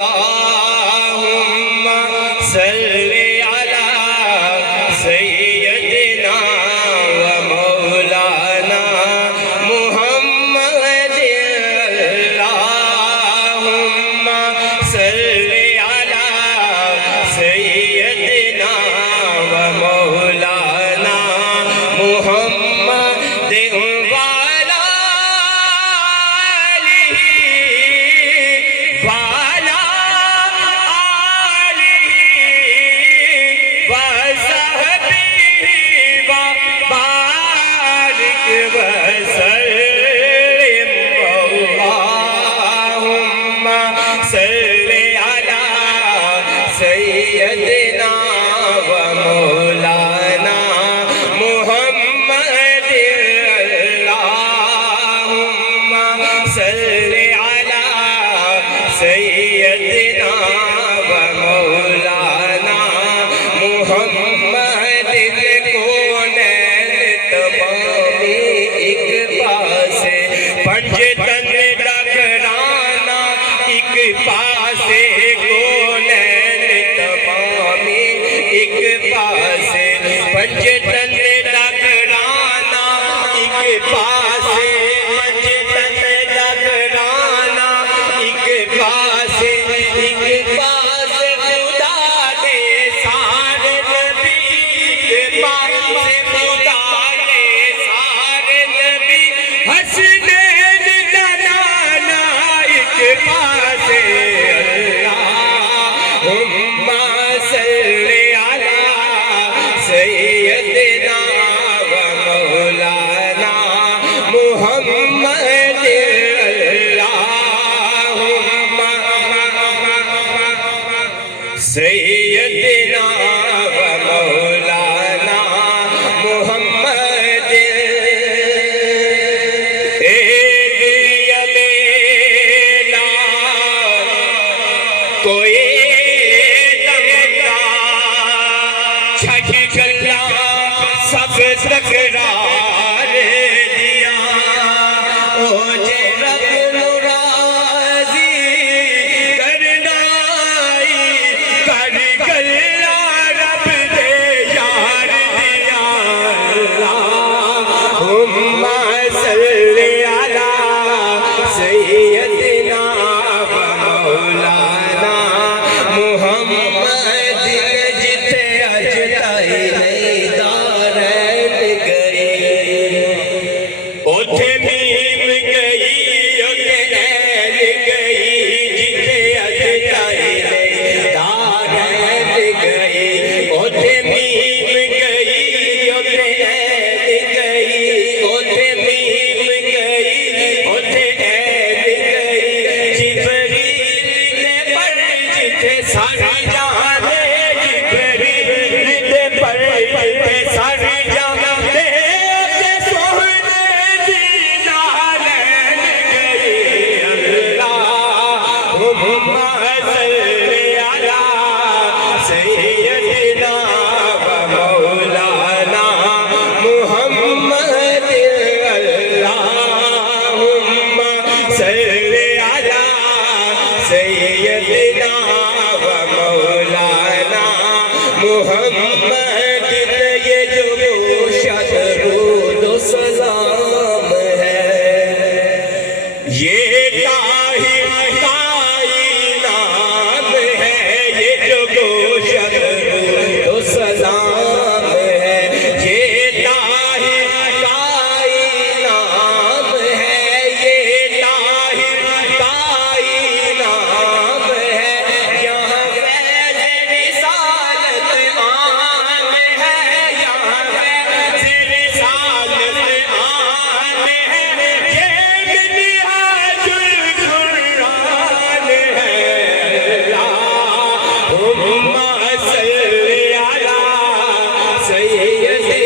اللہم صلی علی سیدنا و مولانا محمد اللہم صلی علی سیدنا و مولانا محمد سیدنا و مولانا محمد اللہم صلی علی سیدنا و مولانا محمد کونین تمامی ایک پاسے پنجتن ڈگرانا ایک پاسے ایک پاسے پنجتن ڈگرانا ایک پاسے پنجتن ڈگرانا ایک پاسے خدا دے سارے نبی ایک پاسے خدا دے سارے نبی حسنین دلانا ایک پاسے اللہم صلی سیدنا و مولانا محمد اللہم سیدنا و مولانا محمد کوئی سب تکرار دیا او جے رب راضی کرنائی کر گلا رب دے یار دیا اللہم صلی علی سیدنا و مولانا محمد جتے اجتائی اوتھے میم گئی اوتھے ایل گئی جتے اجتائی دارین گئی اوتھے میم گئی اوتھے ایل گئی اوتھے میم گئی اوتھے ایل گئی جبریل دے پر جتے ساری جانے جبریل دے پر جتے ساری جانے سیدنا و مولانا محمد اللہم صلی علی سیدنا و مولانا محمد یہ جو گوشت درود و سلام ہے یہ نام ہے یہ جو گوشت درود و سلام ہے یہ طاہر نام ہے یہ طاہر نام ہے یہاں فیض رسالت آن ہے یہاں فیض رسالت آن ہے یہ منہاج القرآن ہے اللہم صلی علی سیدنا